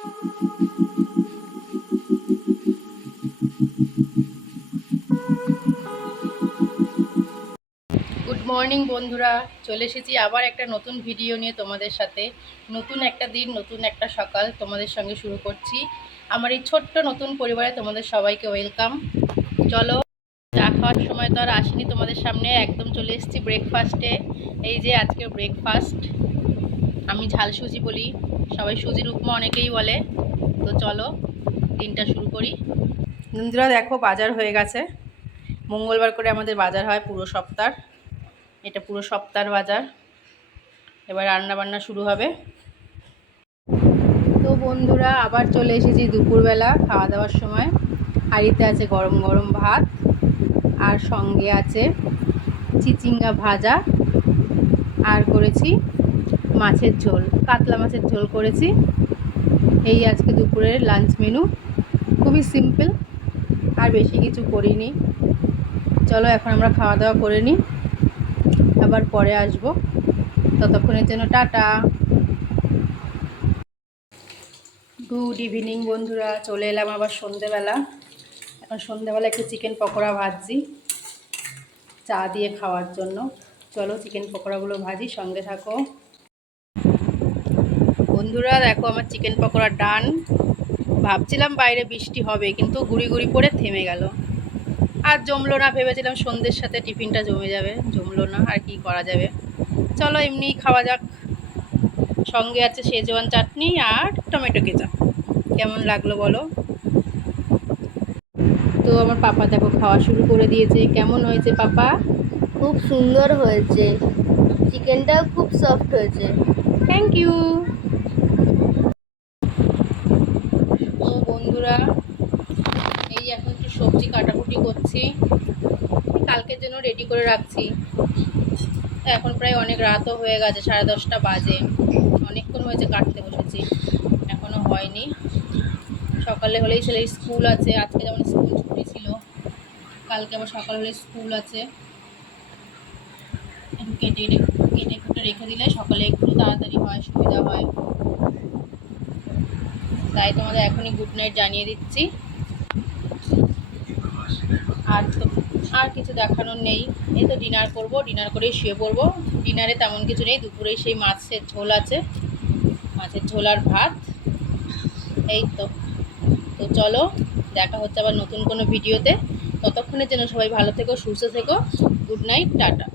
Good morning বন্ধুরা, চলে এসেছি আবার একটা নতুন ভিডিও নিয়ে তোমাদের সাথে। নতুন একটা দিন, নতুন একটা সকাল তোমাদের সঙ্গে শুরু করছি। আমার এই ছোট্ট নতুন পরিবারে তোমাদের সবাইকে ওয়েলকাম। চলো, চা খাওয়ার সময় তো আর আসিনি তোমাদের সামনে, একদম চলে এসেছি ব্রেকফাস্টে। এই যে আজকের ব্রেকফাস্ট, আমি ঝাল সুজি বলি, সবাই সুজির উপমা অনেকেই বলে। তো চলো দিনটা শুরু করি। বন্ধুরা দেখো, বাজার হয়ে গেছে। মঙ্গলবার করে আমাদের বাজার হয় পুরো সপ্তাহ। এটা পুরো সপ্তাহের বাজার। এবার রান্না বান্না শুরু হবে। তো বন্ধুরা, আবার চলে এসেছি দুপুরবেলা খাওয়া দাওয়ার সময়। হাঁড়িতে আছে গরম গরম ভাত, আর সঙ্গে আছে চিচিঙ্গা ভাজা, আর করেছি মাছের ঝোল, কাতলা মাছের ঝোল করেছি। এই আজকে দুপুরের লাঞ্চ মেনু, খুবই সিম্পল, আর বেশি কিছু করিনি। চলো এখন আমরা খাওয়া দাওয়া করে নিই, আবার পরে আসবো। ততক্ষণের জন্য টাটা। গুড ইভিনিং বন্ধুরা, চলে এলাম আবার সন্ধেবেলা। এখন সন্ধেবেলা একটু চিকেন পকোড়া ভাজছি চা দিয়ে খাওয়ার জন্য। চলো চিকেন পকোড়াগুলো ভাজি, সঙ্গে থাকো বন্ধুরা। দেখো আমার চিকেন পকোড়া ডান। ভাবছিলাম বাইরে বৃষ্টি হবে, কিন্তু গুড়ি গুড়ি পড়ে থেমে গেল। আর জমলো না, ভেবেছিলাম সন্ধ্যের সাথে টিফিনটা জমে যাবে, জমলো না। আর কি করা যাবে, চলো এমনিই খাওয়া যাক। সঙ্গে আছে শেজওয়ান চাটনি আর টমেটো কেচাপ। কেমন লাগলো বলো। তো আমার পাপা দেখো খাওয়া শুরু করে দিয়েছে। কেমন হয়েছে পাপা? খুব সুন্দর হয়েছে, চিকেনটাও খুব সফট হয়েছে। Thank you. তো বন্ধুরা, এই এখন একটু সবজি কাটাকুটি করছি, কালকের জন্য রেডি করে রাখছি। এখন প্রায় অনেক রাতও হয়ে গেছে, 10:30 বাজে। অনেকক্ষণ হয়েছে কাটতে বসেছি, এখনো হয়নি। সকালে হলেই ছেলের স্কুল আছে, আজকে যেমন স্কুল ছুটি ছিল, কালকে আবার সকাল হলে স্কুল আছে। একটু কেটে কেটে কুটে রেখে দিলে সকালে একটু তাড়াতাড়ি হয়, সুবিধা হয়। তাই তোমাদের এখনই গুড নাইট জানিয়ে দিচ্ছি। আর তো আর কিছু দেখানোর নেই। এই তো ডিনার করব, ডিনার করেই শুয়ে পড়বো। ডিনারে তেমন কিছু নেই, দুপুরেই সেই মাছের ঝোল আছে, মাছের ঝোল আর ভাত। এই তো। তো চলো, দেখা হচ্ছে আবার নতুন কোনো ভিডিওতে। ততক্ষণের জন্য সবাই ভালো থেকো, সুস্থ থেকো। Good night, tata.